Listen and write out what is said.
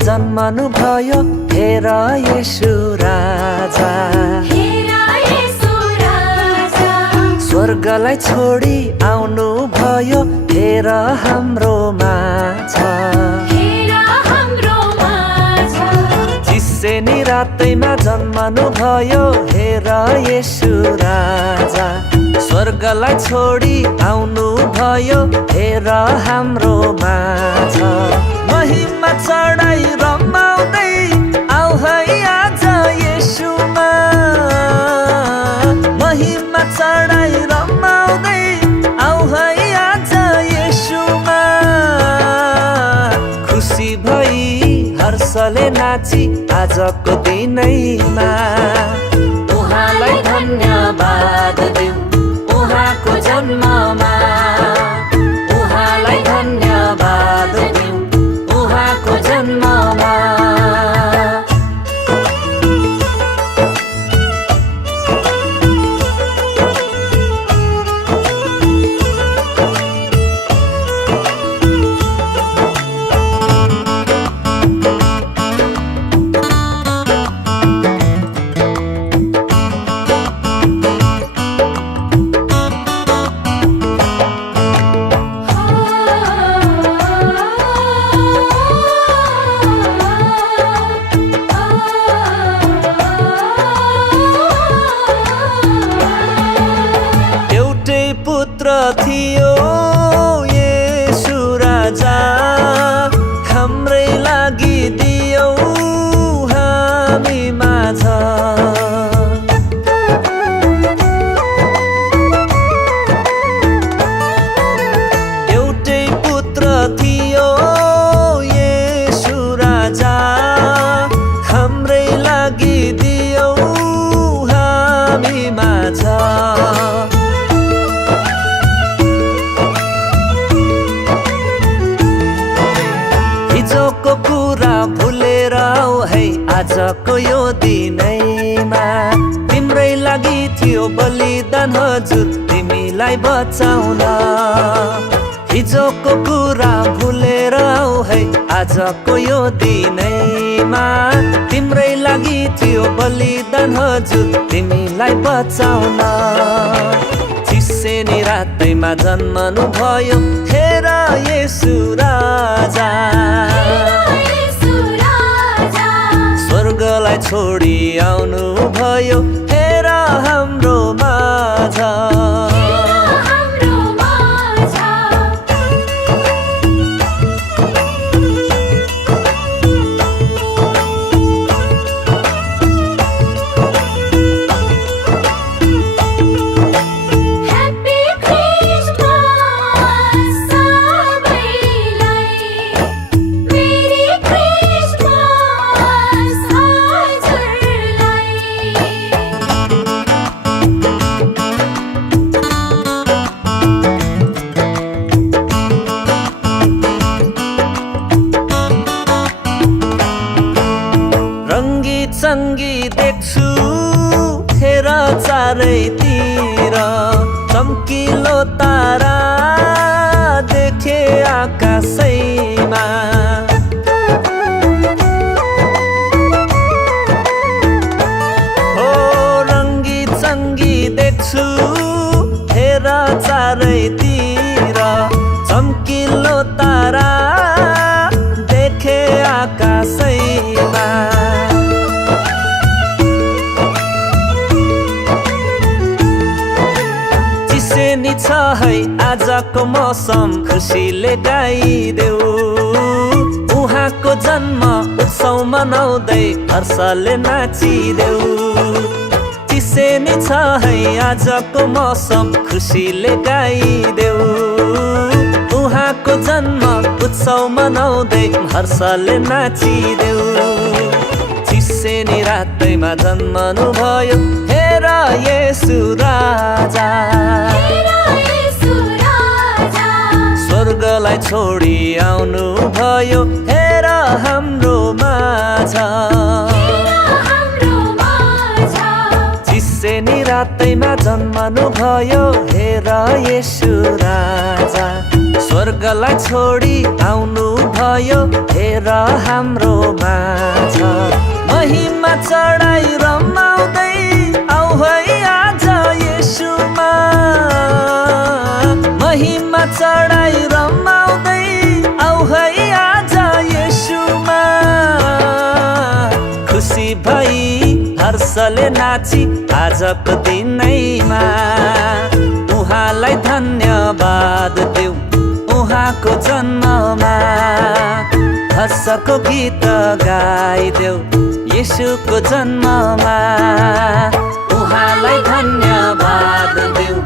जन्मनु भयो हेर येशू राजा। स्वर्गलाई छोडी आउनु भयो हेर हाम्रो माझ। चिस्सेनी रातैमा जन्मनु भयो हेर येशू राजा। स्वर्गलाई छोडी आउनु भयो हेर हाम्रो माझ। महिमा चढाइ रमाउँदै आऊ है आज येशूमा। महिमा चढाइ रमाउँदै आऊ है आज येशूमा। खुसी भई हर्षले नाची आजको दिनैमा। उहाँलाई धन्यवाद देऊ उहाँको जन्ममा। उहाँलाई धन्यवाद देऊ उहाँको जन्ममा। पुत्र थियो येशू राजा। हाम्रै लागि दियौ हामी माझ। एउटै पुत्र थियो येशू राजा। हाम्रै लागि दियौ हामी माझ। हिजोको कुरा भुलेर आऊ है आजको यो दिनैमा। तिम्रै लागि थियो बलिदान हजुर तिमीलाई बचाउन। हिजोको कुरा भुलेर आऊ है आजको यो दिनैमा। तिम्रै लागि थियो बलिदान हजुर तिमीलाई बचाउन। चिस्सेनी रातैमा जन्मनु भयो हेर येशू राजा। स्वर्गलाई छोडी आउनु भयो हेर हाम्रो माझ। रङ्गी देख्छु हेर चारैतिर। चम्किलो तारा देखे आकाशैमा। हो रङ्गी चङ्गी देख्छु हेर चारैतिर। चम्किलो तारा देखे आकाशैमा। चिस्सेनी छ है आजको मौसम खुसीले गाइदेऊ। उहाँको जन्म उत्सव मनाउँदै हर्षले नाचिदेऊ। चिस्सेनी छ है आजको मौसम खुसीले गाइदेऊ। उहाँको जन्म उत्सव मनाउँदै हर्षले नाचिदेऊ। चिस्सेनी रातैमा जन्मनु भयो हेर येशू राजा। स्वर्गलाई छोडी आउनु भयो हेर हाम्रो माझ। चिस्सेनी रातैमा जन्मनु भयो हेर येशू राजा। स्वर्गलाई छोडी आउनु भयो हेर बसेर हाम्रोमा छ। महिमा चढाइ रमाउँदै आऊ है आज येशूमा, महिमा चढाइ रमाउँदै आऊ है आज येशूमा। खुसी भई हर्षले नाची आजको दिनैमा उहाँलाई धन्यवाद देऊ उहाँको जन्ममा। हर्षको गीत गाइदेऊ येशूको जन्ममा, उहाँलाई धन्यवाद देऊ